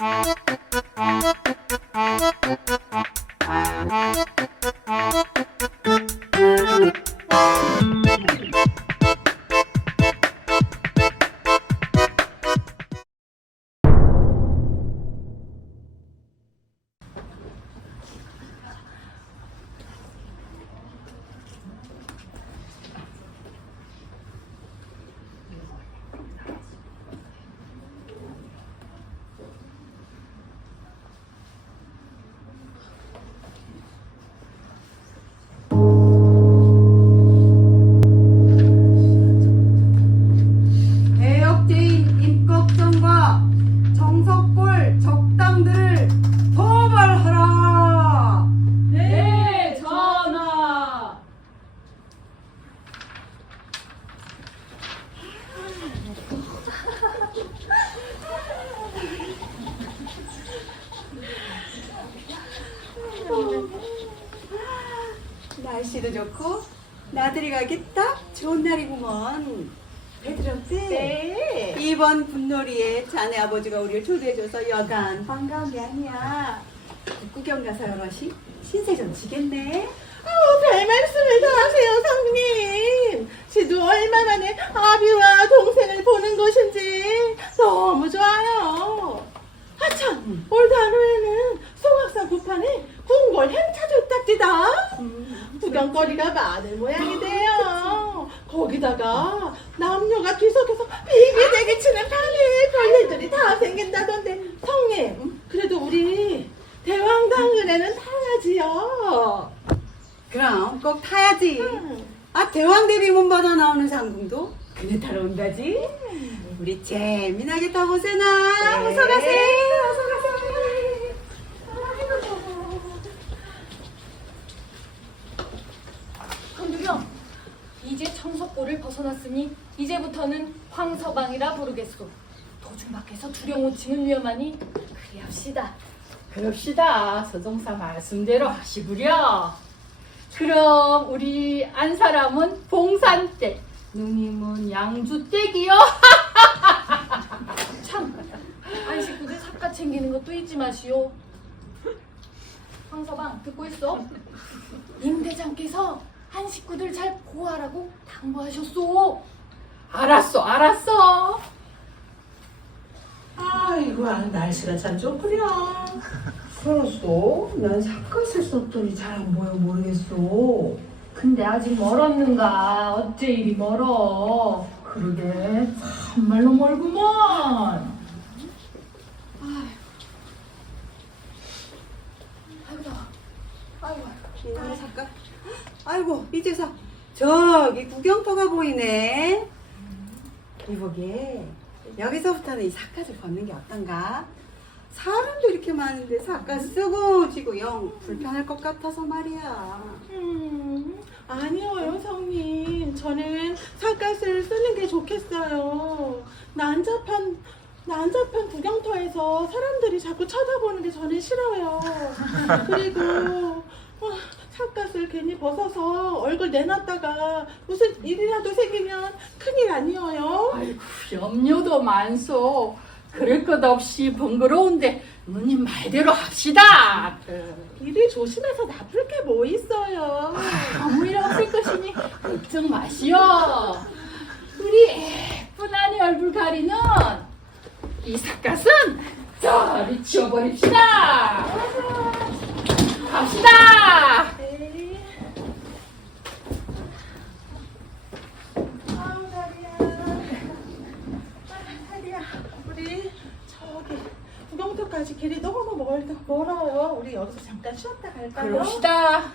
you 날씨도 좋고 나들이 가기 딱 좋은 날이구먼. 배들었지? 네. 이번 분놀이에 자네 아버지가 우리를 초대해줘서 여간 반가운 게 아니야. 구경 가서 여럿이 신세 좀 지겠네. 아우, 별 말씀을 다 하세요, 성님. 지도 얼마 만에 아비와 동생을 보는 것인지 너무 좋아요. 하참, 올 단후에는 송악산 구판에 궁궐 행차도 있답디다. 구경거리가 많은 모양이돼요. 거기다가 남녀가 뒤섞여서 비비대기 치는 판에 별일들이 다 생긴다던데 성님, 그래도 우리 대왕당근에는 타야지요. 그럼 꼭 타야지. 아 대왕 대비 문바다 나오는 상궁도 그네 타러 온다지. 우리 재미나게 타보세나. 네. 어서. 어서 가세요. 건두령, 이제 청석골을 벗어났으니 이제부터는 황서방이라 부르겠소. 도중 밖에서 두령호칭은 위험하니 그리합시다. 그럽시다. 서종사 말씀대로 하시구려. 그럼 우리 안 사람은 봉산 댁, 누님은 양주 댁이요. 참, 안 식구들 삿갓 챙기는 것도 잊지 마시오. 황서방 듣고 있어? 임 대장께서 한 식구들 잘 보호하라고 당부하셨소. 알았어, 알았어. 아이고, 아, 날씨가 참 좋구려. 그렇소? 난 삿갓을 썼더니 잘 안 보여 모르겠소. 근데 아직 멀었는가? 어째 이리 멀어? 그러게, 참말로 멀구먼. 이놈의 잠깐. 아이고 이제서 저기 구경터가 보이네. 이보게 여기서부터는 이 삿갓을 걷는 게 어떤가? 사람도 이렇게 많은데 삿갓 쓰고 지고 영 불편할 것 같아서 말이야. 음, 아니요, 성님. 저는 삿갓을 쓰는 게 좋겠어요. 난잡한, 난잡한 구경터에서 사람들이 자꾸 쳐다보는 게 저는 싫어요. 그리고, 어, 삿갓을 괜히 벗어서 얼굴 내놨다가 무슨 일이라도 생기면 큰일 아니에요? 아이고, 염려도 많소. 그럴 것 없이 번거로운데 누님 말대로 합시다. 일이 조심해서 나쁠 게 뭐 있어요. 아무 일 없을 것이니 걱정 마시오. 우리 예쁜 아니 얼굴 가리는 이 삿갓은 저리 치워버립시다. 에이. 아우 다리야. 아, 다리야. 우리 저기 구경터까지 길이 너무 멀, 멀어요. 우리 여기서 잠깐 쉬었다 갈까요? 그럽시다.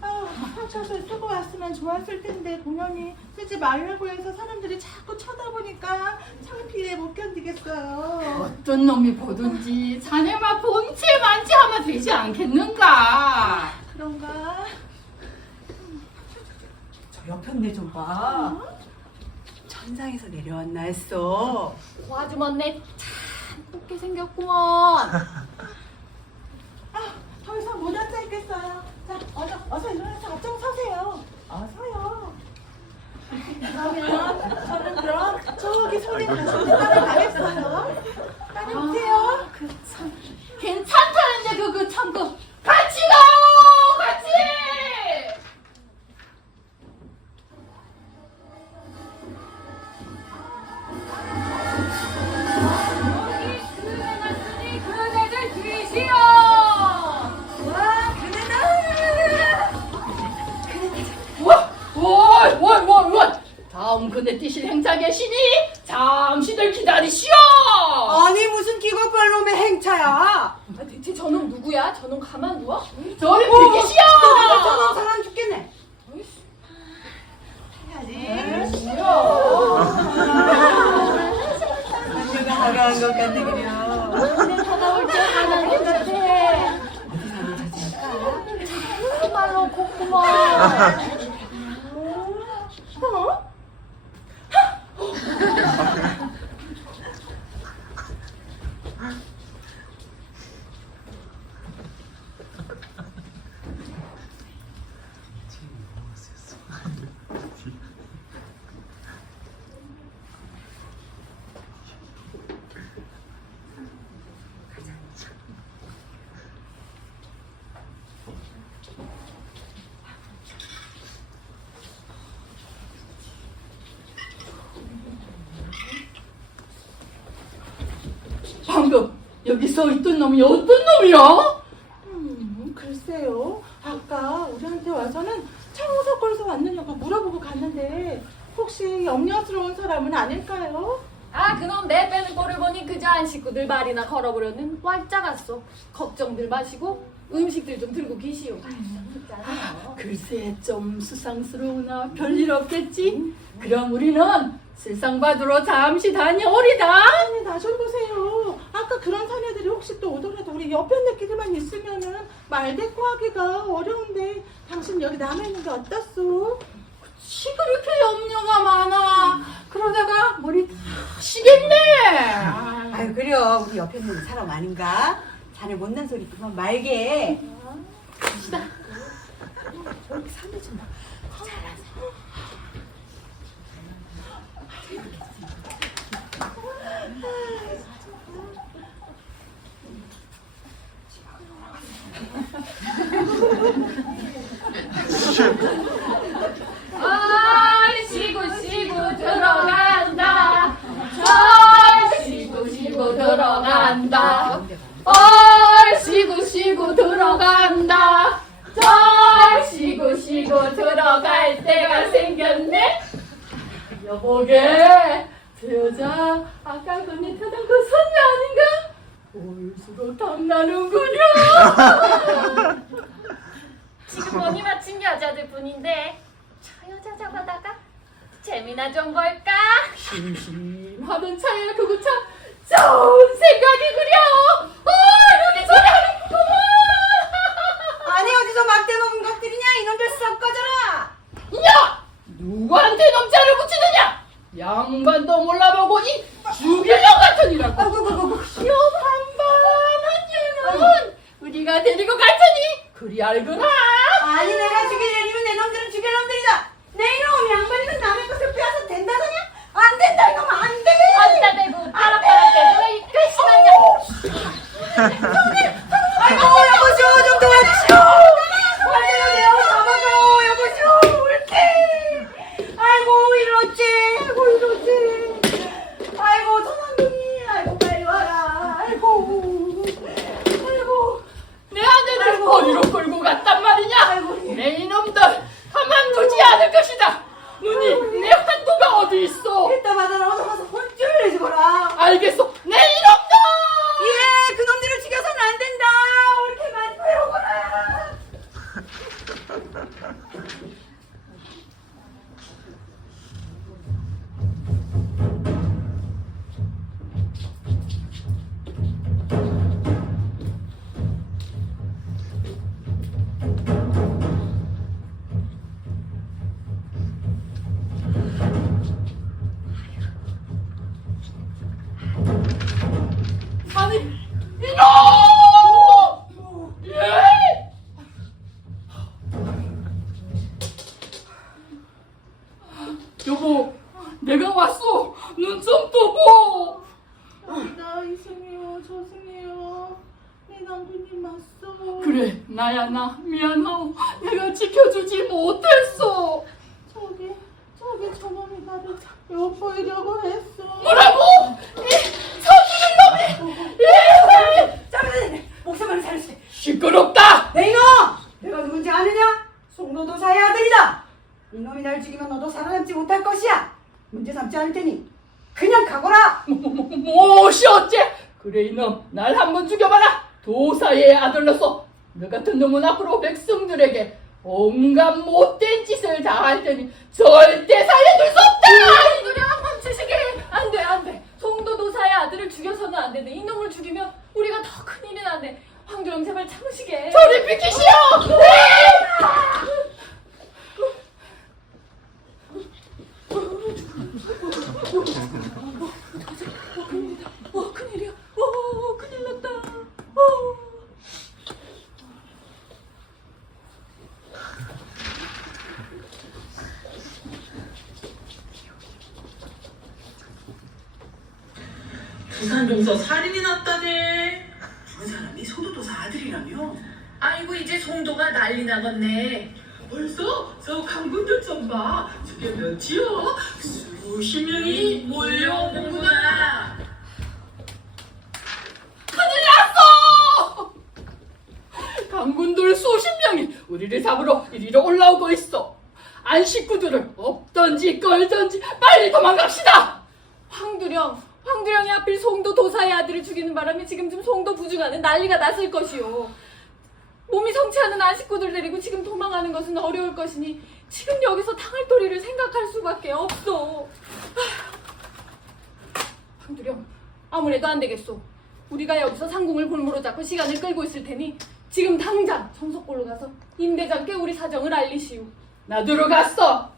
아우, 상처를 쓰고 왔으면 좋았을 텐데 공연이 쓰지 말라고 해서 사람들이 자꾸 쳐다보니까 창피해 못 견디겠어요. 어떤 놈이 보든지 자네만 본체 만지 하면 되지 않겠는가? 그런가? 저 옆편네 좀 봐. 천상에서 내려왔나 했어. 그 아주머니 참 곱게 생겼구먼. 아, 더 이상 못 앉아 있겠어요. 자, 어서, 어서 일어나서 앞장 서세요. 어서요. 그러면 저는 그럼 저기 손에 가서 따라가겠어요. 누구야? 저놈 가만두어? 저리 저놈 비키시오. 사람 죽겠네. 남녀가 다가온 것 같네 그려. 근데 다가올 줄 알았는데 정말로 콧구멍 방금 여기 서 있던 놈이 어떤 놈이야? 음, 글쎄요. 아까 우리한테 와서는 창호석 걸서 왔느냐고 물어보고 갔는데 혹시 염려스러운 사람은 아닐까요? 아 그놈 내 빼는 꼴을 보니 그저 안 식구들 말이나 걸어보려는 왈짜 같소 걱정들 마시고 음식들 좀 들고 계시오 있잖아요. 글쎄 좀 수상스러우나 별일 없겠지? 그럼 우리는 세상 받으러 잠시 다녀오리다. 아니 나좀 보세요. 아까 그런 사내들이 혹시 또 오더라도 우리 옆편네끼리만 있으면은 말 대꾸 하기가 어려운데 당신 여기 남아있는 게 어떻소? 시 그렇게 염려가 많아. 그러다가 머리 다 시겠네. 아유 그려 우리 옆에 있는 사람 아닌가? 자네 못난 소리 그만 말게. 아 쉬고 쉬고 들어간다 절 쉬고 쉬고 들어간다 얼 쉬고 쉬고 들어간다 절 쉬고 쉬고 들어갈 때가 생겼네 여보게 저 여자 아까 그 밑에 그 선녀 아닌가? 볼수록 탐 나는구려 지금 머리 맞춘 여자들 뿐인데 저 여자 잡아다가 재미나 좀 볼까? 심심하던 차야 그거 참 좋은 생각이 그려 어 여기 소리 하는구만 아니 어디서 막대 먹은 것들이냐 이놈들 썩 꺼져라. 야! 누구한테 넘자를 붙이느냐? 양반도 몰라보고 이 죽일령 같으니라고 년은 우리가 데리고 갈 테 죄송해요 죄송해요. 내 남편이 맞소. 그래 나야 나 미안하오. 내가 지켜주지 못했어 저기 저기 저놈이 나를 엿보이려고 했어 뭐라고? 이 서투른 놈이! 이 짜면 목숨을 살리지 시끄럽다! 네, 내이놈! 내가 누군지 아느냐? 송노도사의 아들이다. 이놈이 날 죽이면 너도 살아남지 못할 것이야. 문제 삼지 않을 테니 그냥 가거라 무엇이 어째? 그래 이놈 날 한번 죽여봐라. 도사의 아들로서 너 같은 놈은 앞으로 백성들에게 온갖 못된 짓을 다 할 테니 절대 살려둘 수 없다. 이노령 멈추시게 안돼 안돼 송도 도사의 아들을 죽여서는 안 되네 이놈을 죽이면 우리가 더 큰 일이 나네 황조령 제발 참으시게 저리 비키시오. 어 큰일이야 어 큰일 났다 어. 부 산동서 살인이 났다네. 그 사람이 소도도사 아들이라며? 아이고 이제 송도가 난리 나겠네. 벌써 저 강군들 좀 봐. 저게 몇이요? 수십 명이 몰려오는구나. 강군들 수십 명이 우리를 잡으러 이리로 올라오고 있어. 안 식구들을 없던지 끌던지 빨리 도망갑시다. 황두령 황두령이 하필 송도 도사의 아들을 죽이는 바람에 지금쯤 송도 부중하는 난리가 났을 것이오. 몸이 성취하는 안식구들 데리고 지금 도망하는 것은 어려울 것이니 지금 여기서 당할 도리를 생각할 수밖에 없어 아, 황두령 아무래도 안 되겠소. 우리가 여기서 상궁을 볼모로 잡고 시간을 끌고 있을 테니 지금 당장 정석골로 가서 임대장께 우리 사정을 알리시오. 나 들어갔어.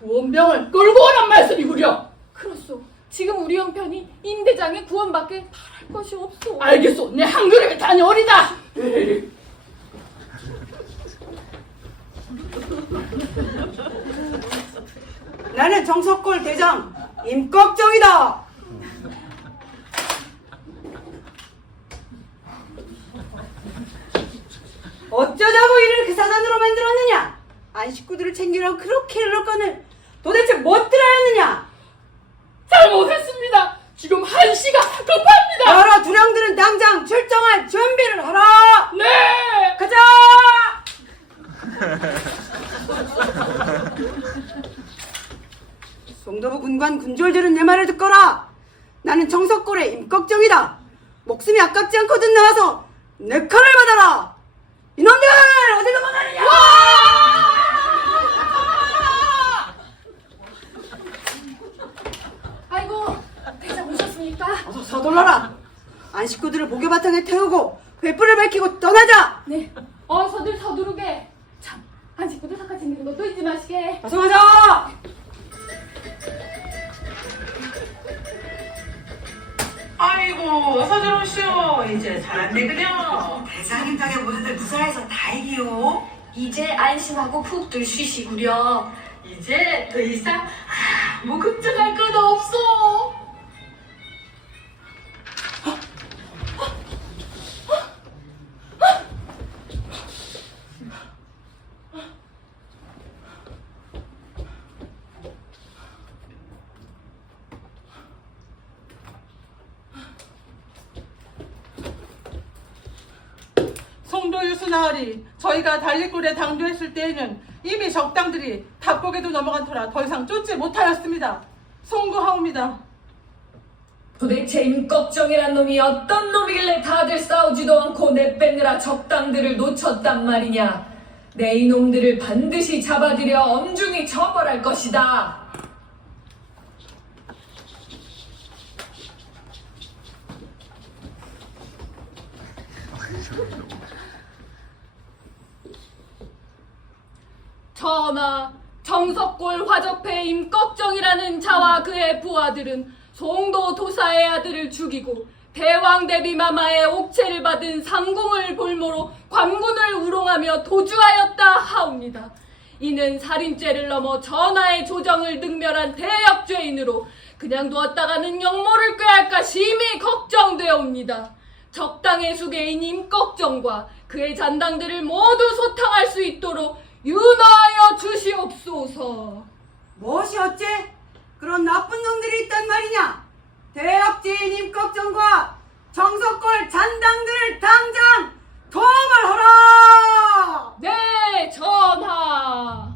구원병을 끌고 오란 말씀이구려. 그렇소 지금 우리 형편이 임대장의 구원밖에 바랄 것이 없소 알겠소. 내 한 그릇에 다녀오리다. 나는 정석골 대장 임꺽정이다 어쩌자고 이를 그 사단으로 만들었느냐 안 식구들을 챙기려고 그렇게 일렀거늘 도대체 못 들어였느냐 잘못했습니다. 지금 한시가 급합니다. 여러 두령들은 당장 출정할 준비를 하라. 네. 가자. 송도부 군관 군졸들은 내 말을 듣거라. 나는 정석골의 임꺽정이다. 목숨이 아깝지 않거든 나와서 내 칼을 받아라. 이놈들 어디 도망가느냐? 아이고 오셨습니까? 어서 서둘러라 안 식구들을 목욕바탕에 태우고 횃불을 밝히고 떠나자 네 어서들 서두르게 참 한식구들 사카 챙기는 것도 잊지 마시게 어서 가자 아이고 어서 들어오시오. 이제 살았네 그려. 대장님 덕에 모두들 무사해서 다행이요. 이제 안심하고 푹들 쉬시구려 이제 더 이상 아무 걱정할 것 없어. 송도 유수나으리 저희가 달리골에 당도했을 때에는 이미 적당들이 답곡에도 넘어간 터라 더 이상 쫓지 못하였습니다. 송구하옵니다. 도대체 임꺽정이란 놈이 어떤 놈이길래 다들 싸우지도 않고 내빼느라 적당들을 놓쳤단 말이냐. 내 이놈들을 반드시 잡아들여 엄중히 처벌할 것이다. 전하 정석골 화접해 임꺽정이라는 자와 그의 부하들은 송도 도사의 아들을 죽이고 대왕 대비 마마의 옥체를 받은 상궁을 볼모로 관군을 우롱하며 도주하였다 하옵니다. 이는 살인죄를 넘어 전하의 조정을 능멸한 대역죄인으로 그냥 두었다가는 영모를 꾀할까 심히 걱정되옵니다. 적당의 수계인 임꺽정과 그의 잔당들을 모두 소탕할 수 있도록 유나여 주시옵소서. 무엇이 어째 그런 나쁜 놈들이 있단 말이냐? 대학지인 임꺽정과 정석골 잔당들을 당장 도움을 하라! 네, 전하.